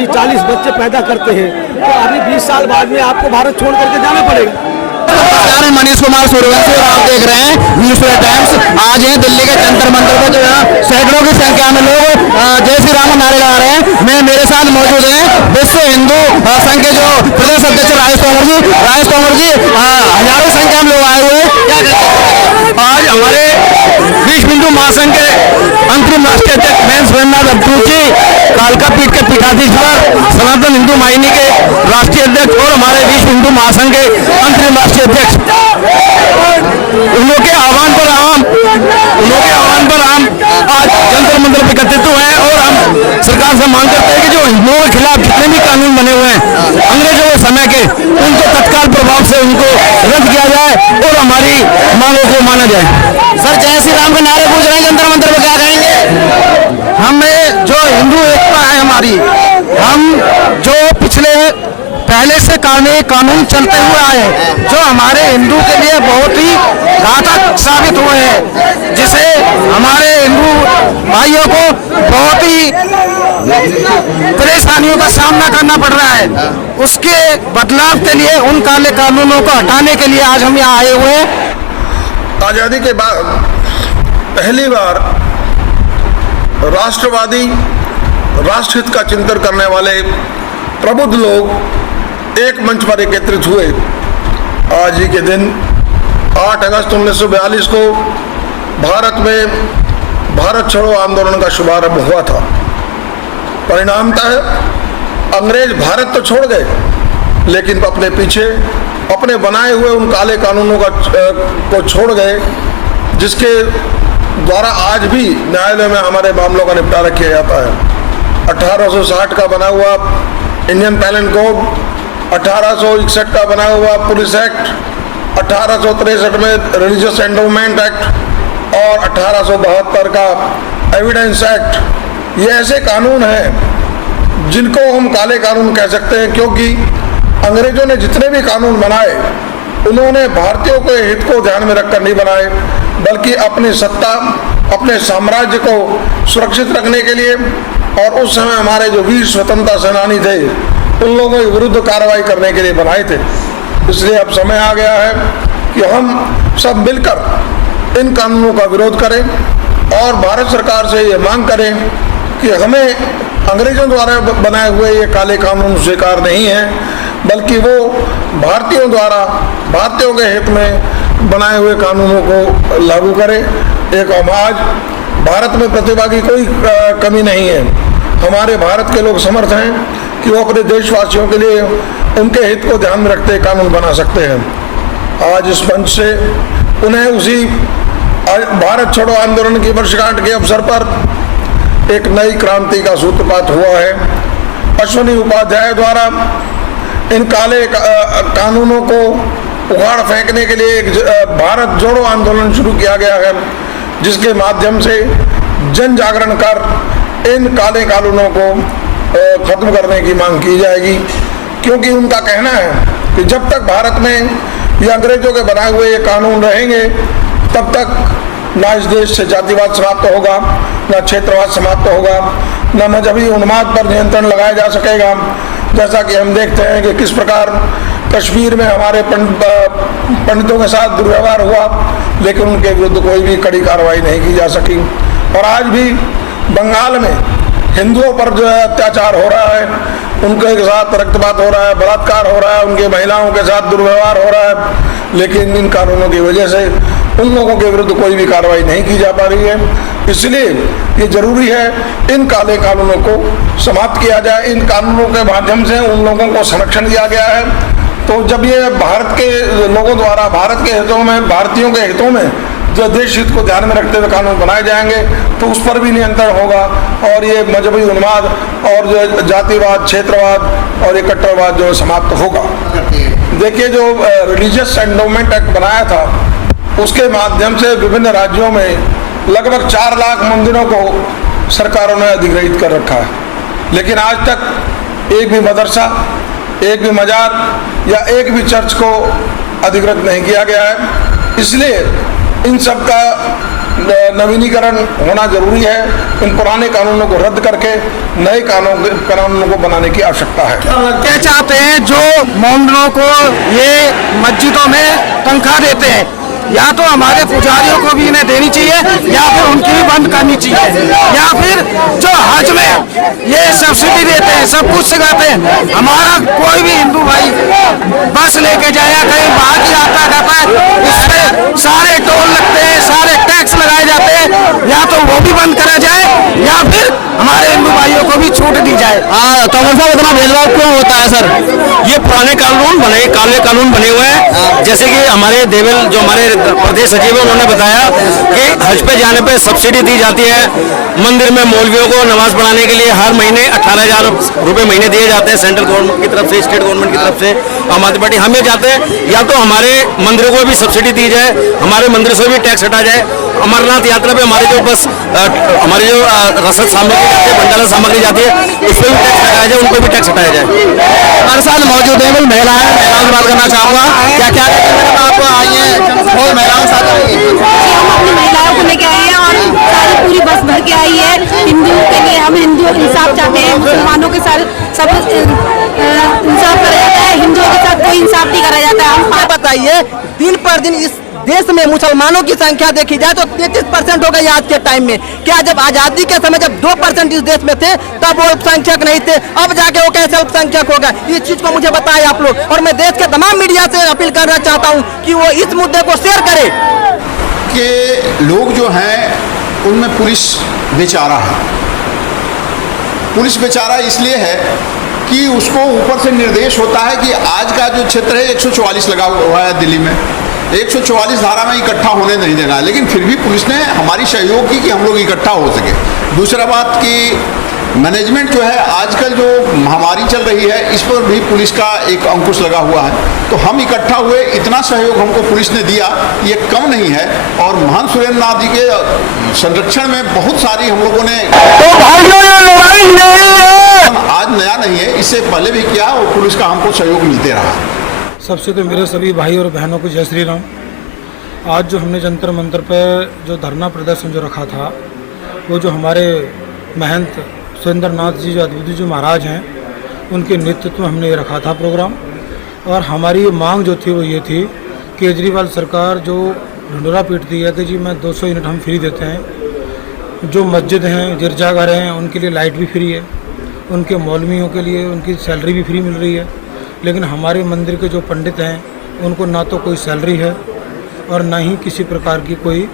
30, 40 बच्चे पैदा करते हैं, तो अभी 20 साल बाद में आपको भारत छोड़ करके जाना पड़ेगा। मनीष कुमार सूर्यवंशी और आप देख रहे हैं न्यूज़ टाइम्स। आज हैं दिल्ली के जंतर मंतर पर जो है सैकड़ों की संख्या में लोग जय श्री राम नारे लगा रहे हैं। मेरे साथ मौजूद हैं विश्व हिंदू संघ के जो प्रदेश अध्यक्ष राजेश तोमर जी हजारों संख्या में लोग आए हुए हैं। क्या कहते हैं? आज हमारे विश्व हिंदू महासंघ के अंतरिम राष्ट्रीय अध्यक्ष महेंद्र सुरेंद्रनाथ अब्दू जी, कालका पीठ के पीठाधीश्वर, सनातन हिंदू वाहिनी के राष्ट्रीय अध्यक्ष और हमारे विश्व हिंदू महासंघ के अंतरिम राष्ट्रीय अध्यक्ष, उनके आह्वान पर हम आज जंतर मंतर पे एकत्रित हुए हैं और हम सरकार से मांग करते हैं कि जो हिंदुओं के खिलाफ जितने भी कानून बने हुए हैं अंग्रेजों के समय के, उनको तत्काल प्रभाव से उनको रद्द किया जाए और हमारी मांगों को माना जाए। सर, जय श्री राम के नारे पूछ रहे हैं जंतर मंतर पर, क्या कहेंगे? हमें जो हिंदू एकता है हमारी, हम जो पिछले पहले से कानून चलते हुए आए हैं जो हमारे हिंदू के लिए बहुत ही घातक साबित हुए हैं, जिसे हमारे हिंदू भाइयों को बहुत ही परेशानियों का सामना करना पड़ रहा है, उसके बदलाव के लिए उन काले कानूनों को हटाने के लिए आज हम यहाँ आए हुए हैं। आज़ादी के बाद पहली बार राष्ट्रवादी, राष्ट्रहित का चिंतन करने वाले प्रबुद्ध लोग एक मंच पर एकत्रित हुए। आज ही के दिन 8 अगस्त 1942 को भारत में भारत छोड़ो आंदोलन का शुभारंभ हुआ था। परिणामतः अंग्रेज भारत तो छोड़ गए, लेकिन अपने पीछे अपने बनाए हुए उन काले कानूनों को छोड़ गए, जिसके द्वारा आज भी न्यायालय में हमारे मामलों का निपटारा किया जाता है। 1860 का बना हुआ इंडियन पेनल कोड, 1861 का बना हुआ पुलिस एक्ट, 1863 में रिलीजियस एंडोमेंट एक्ट और 1872 का एविडेंस एक्ट, ये ऐसे कानून हैं जिनको हम काले कानून कह सकते हैं, क्योंकि अंग्रेजों ने जितने भी कानून बनाए उन्होंने भारतीयों के हित को ध्यान में रखकर नहीं बनाए, बल्कि अपनी सत्ता, अपने साम्राज्य को सुरक्षित रखने के लिए और उस समय हमारे जो वीर स्वतंत्रता सेनानी थे उन लोगों के विरुद्ध कार्रवाई करने के लिए बनाए थे। इसलिए अब समय आ गया है कि हम सब मिलकर इन कानूनों का विरोध करें और भारत सरकार से ये मांग करें कि हमें अंग्रेजों द्वारा बनाए हुए ये काले कानून स्वीकार नहीं है, बल्कि वो भारतीयों द्वारा भारतीयों के हित में बनाए हुए कानूनों को लागू करें। एक आज भारत में प्रतिभा की कोई कमी नहीं है। हमारे भारत के लोग समर्थ हैं कि वो अपने देशवासियों के लिए उनके हित को ध्यान में रखते कानून बना सकते हैं। आज इस मंच से उन्हें उसी भारत छोड़ो आंदोलन की वर्षगांठ के अवसर पर एक नई क्रांति का सूत्रपात हुआ है। अश्विनी उपाध्याय द्वारा इन काले कानूनों को उखाड़ फेंकने के लिए एक भारत जोड़ो आंदोलन शुरू किया गया है, जिसके माध्यम से जन जागरण कर इन काले कानूनों को खत्म करने की मांग की जाएगी, क्योंकि उनका कहना है कि जब तक भारत में ये अंग्रेजों के बनाए हुए ये कानून रहेंगे तब तक ना इस देश से जातिवाद समाप्त होगा, ना क्षेत्रवाद समाप्त होगा, ना मजहबी उन्माद पर नियंत्रण लगाया जा सकेगा। जैसा कि हम देखते हैं कि किस प्रकार कश्मीर में हमारे पंडितों के साथ दुर्व्यवहार हुआ, लेकिन उनके विरुद्ध कोई भी कड़ी कार्रवाई नहीं की जा सकी। और आज भी बंगाल में हिंदुओं पर जो है अत्याचार हो रहा है, उनके साथ रक्तपात हो रहा है, बलात्कार हो रहा है, उनके महिलाओं के साथ दुर्व्यवहार हो रहा है, लेकिन इन कानूनों की वजह से उन लोगों के विरुद्ध कोई भी कार्रवाई नहीं की जा पा रही है। इसलिए ये जरूरी है इन काले कानूनों को समाप्त किया जाए। इन कानूनों के माध्यम से उन लोगों को संरक्षण दिया गया है, तो जब ये भारत के लोगों द्वारा भारत के हितों में, भारतीयों के हितों में जो देश हित को ध्यान में रखते हुए कानून बनाए जाएंगे तो उस पर भी नियंत्रण होगा और ये मजहबी उन्माद और जो जातिवाद, क्षेत्रवाद और ये कट्टरवाद जो समाप्त होगा। देखिए, जो रिलीजियस एंडोमेंट एक्ट बनाया था उसके माध्यम से विभिन्न राज्यों में लगभग 4 लाख मंदिरों को सरकारों ने अधिग्रहित कर रखा है, लेकिन आज तक एक भी मदरसा, एक भी मजार या एक भी चर्च को अधिकृत नहीं किया गया है। इसलिए इन सब का नवीनीकरण होना जरूरी है। इन पुराने कानूनों को रद्द करके नए कानूनों को बनाने की आवश्यकता है। क्या चाहते हैं जो मोमडनों को ये मस्जिदों में तनख्वाह देते हैं, या तो हमारे पुजारियों को भी इन्हें देनी चाहिए या फिर उनकी भी बंद करनी चाहिए, या फिर जो हज में ये सब्सिडी देते हैं, सब कुछ सिखाते हैं। हमारा कोई भी हिंदू भाई बस लेके जाए या कहीं बाहर की यात्रा करता है, इसमें सारे टोल लगते हैं, सारे टैक्स लगाए जाते हैं, या तो वो भी बंद करा जाए या फिर हमारे हिंदू भाइयों को भी छूट दी जाए। तो इतना भेदभाव क्यों होता है सर? ये पुराने काले कानून बने हुए हैं। जैसे कि हमारे देवेल जो हमारे प्रदेश सचिव है उन्होंने बताया कि हज पे जाने पे सब्सिडी दी जाती है। मंदिर में मौलवियों को नमाज पढ़ाने के लिए हर महीने 18,000 रुपए महीने दिए जाते हैं सेंट्रल गवर्नमेंट की तरफ से, स्टेट गवर्नमेंट की तरफ से। आम आदमी पार्टी हम ये चाहते हैं या तो हमारे मंदिरों को भी सब्सिडी दी जाए, हमारे मंदिर से भी टैक्स हटा जाए। अमरनाथ यात्रा पे हमारे जो बस हमारी जो रसद सामग्री जाती है, भंडारण सामग्री जाती है, इस पर भी टैक्स लगाया जाए, उन पर भी टैक्स हटाया जाए। हमारे साथ मौजूद है महिलाएं से बात करना चाहूँगा। क्या क्या आप आई हैं और महिलाओं के साथ आई हैं? हम अपनी महिलाओं को लेके आए हैं और सारी पूरी बस भर के आई है। हिंदुओं के लिए हम हिंदू इंसाफ चाहते हैं, मुसलमानों के साथ सब इंसाफ करा जाता है, हिंदुओं के साथ कोई इंसाफ नहीं करा जाता है। आप बताइए, दिन पर दिन इस देश में मुसलमानों की संख्या देखी जाए तो 33% हो गई आज के टाइम में। क्या जब आजादी के समय जब 2% इस देश में थे तब वो अल्पसंख्यक नहीं थे, अब जाके वो कैसे अल्पसंख्यक होगा? इस चीज को मुझे बताएं आप लोग, और मैं देश के तमाम मीडिया से अपील करना चाहता हूँ कि वो इस मुद्दे को शेयर करे कि लोग जो हैं उनमें पुलिस बेचारा है। पुलिस बेचारा इसलिए है कि उसको ऊपर से निर्देश होता है कि आज का जो क्षेत्र है 144 लगा हुआ है दिल्ली में, 144 धारा में इकट्ठा होने नहीं देना है, लेकिन फिर भी पुलिस ने हमारी सहयोग की कि हम लोग इकट्ठा हो सके। दूसरा बात कि मैनेजमेंट जो है आजकल जो महामारी चल रही है इस पर भी पुलिस का एक अंकुश लगा हुआ है। तो हम इकट्ठा हुए, इतना सहयोग हमको पुलिस ने दिया, ये कम नहीं है। और महंत सुरेंद्रनाथ जी के संरक्षण में बहुत सारी हम लोगों ने आज नया नहीं है, इससे पहले भी किया और पुलिस का हमको सहयोग मिलते रहा। सबसे तो मेरे सभी भाई और बहनों को जय श्री राम। आज जो हमने जंतर मंतर पर जो धरना प्रदर्शन जो रखा था, वो जो हमारे महंत सुरेंद्रनाथ जी जो अद्वितीय जो महाराज हैं, उनके नेतृत्व में हमने ये रखा था प्रोग्राम। और हमारी मांग जो थी वो ये थी, केजरीवाल सरकार जो ढिंढोरा पीटती है कि जी मैं 200 यूनिट हम फ्री देते हैं, जो मस्जिद हैं, गिरजाघर हैं, उनके लिए लाइट भी फ्री है, उनके मौलवियों के लिए उनकी सैलरी भी फ्री मिल रही है। लेकिन हमारे मंदिर के जो पंडित हैं उनको ना तो कोई सैलरी है और ना ही किसी प्रकार की कोई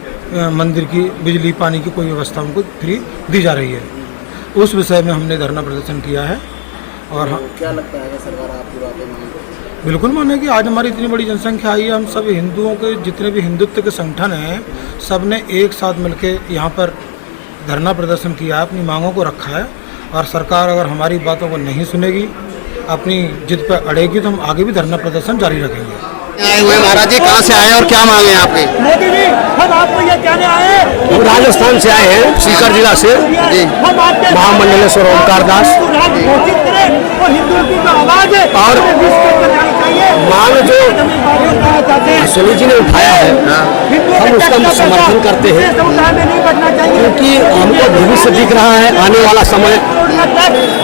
मंदिर की बिजली पानी की कोई व्यवस्था उनको फ्री दी जा रही है। उस विषय में हमने धरना प्रदर्शन किया है। और क्या लगता है सरकार आपकी बातें बिल्कुल माने कि आज हमारी इतनी बड़ी जनसंख्या आई है, हम सब हिंदुओं के जितने भी हिंदुत्व के संगठन हैं सब ने एक साथ मिलकर यहाँ पर धरना प्रदर्शन किया, अपनी मांगों को रखा है। और सरकार अगर हमारी बातों को नहीं सुनेगी, अपनी जिद पर अड़ेगी, तो हम आगे भी धरना प्रदर्शन जारी रखेंगे। आए हुए महाराज जी, कहाँ से आए और क्या मांगे हैं आपके? मोदी जी, हम आपको ये कहने आए, हम राजस्थान से आए हैं, सीकर जिला से, महामंडलेश्वर ओमकार दास। और मांग जो सुनी जी ने उठाया है हम उसका समर्थन करते हैं, क्योंकि हमको भविष्य दिख रहा है आने वाला समय।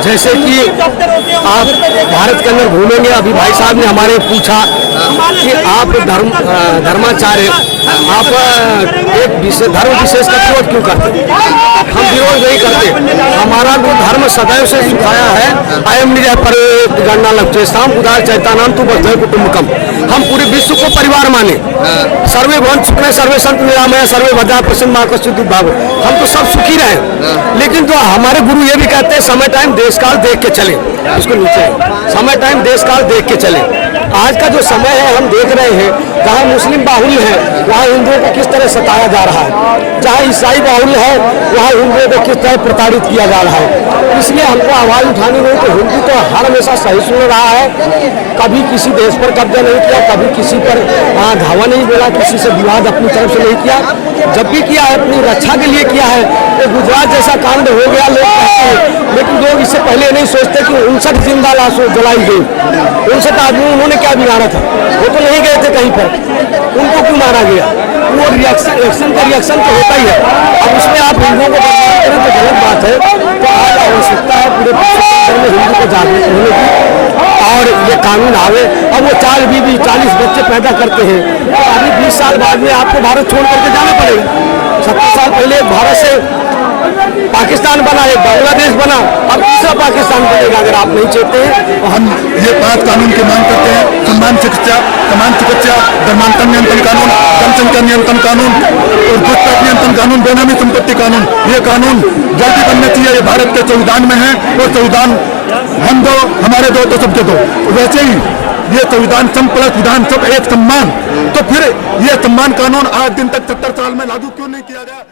जैसे कि आप भारत के अंदर घूमेंगे, अभी भाई साहब ने हमारे पूछा कि आप धर्माचार्य आप एक धर्म विशेष का विरोध क्यों करते? हम विरोध नहीं करते, हमारा जो धर्म सदैव से सिखाया है, अयम निरह परे गणना लक्ष्य शाम उदार चैतानाम तू बद्ध कुटुंबकम। हम पूरे विश्व को परिवार माने, सर्वे भवन सुखने सर्वे संत निरामय सर्वे भद्रा प्रसन्न महाकस्तुति भाव, हम तो सब सुखी रहे। लेकिन जो हमारे गुरु ये भी कहते हैं समय टाइम देश काल देख के चले, इसको नीचे समय टाइम देश काल देख के चले। आज का जो समय है हम देख रहे हैं, जहाँ मुस्लिम बाहुल्य है वहाँ हिंदुओं को किस तरह सताया जा रहा है, जहाँ ईसाई बाहुल्य है वहाँ हिंदुओं को किस तरह प्रताड़ित किया जा रहा है। इसलिए हमको आवाज़ उठानी हुई। तो हिंदू तो हर हमेशा सही सुन रहा है, कभी किसी देश पर कब्जा नहीं किया, कभी किसी पर धावा नहीं बोला, किसी से विवाद अपनी तरफ से नहीं किया। जब भी किया है अपनी रक्षा के लिए किया है। तो गुजरात जैसा कांड हो गया लोग कहते हैं, लेकिन लोग इससे पहले नहीं सोचते कि 59 जिंदा लाशों जलाई गई, 59 आदमी उन्होंने क्या बिगाड़ा था? वो तो नहीं गए थे कहीं पर, उनको क्यों मारा गया? वो एक्शन का रिएक्शन तो होता ही है। अब उसमें आप हिंदुओं को बदनाम करें तो गलत बात है। तो आज आवश्यकता है पूरे में हिंदू को जागरूक होने की और ये कानून आवे। अब वो 40 बच्चे पैदा करते हैं तो अभी 20 साल बाद में आपको भारत छोड़ करके जाना पड़ेगा। 70 साल पहले भारत से पाकिस्तान बना, एक बांग्लादेश बना, अब दूसरा पाकिस्तान बनेगा अगर आप नहीं चाहते हैं। हम ये 5 कानून की मांग करते हैं। समान चिकित्सा, धर्मांतरण नियंत्रण कानून, जनसंख्या नियंत्रण कानून और घुसपैठ नियंत्रण कानून, बेनामी संपत्ति कानून, ये कानून जल्दी बनने चाहिए। ये भारत के संविधान में है और संविधान हम दो, हमारे दो तो सबके दो। वैसे ही ये संविधान सम प्लस विधान सब एक सम्मान, तो फिर ये सम्मान कानून आज दिन तक 70 साल में लागू क्यों नहीं किया गया?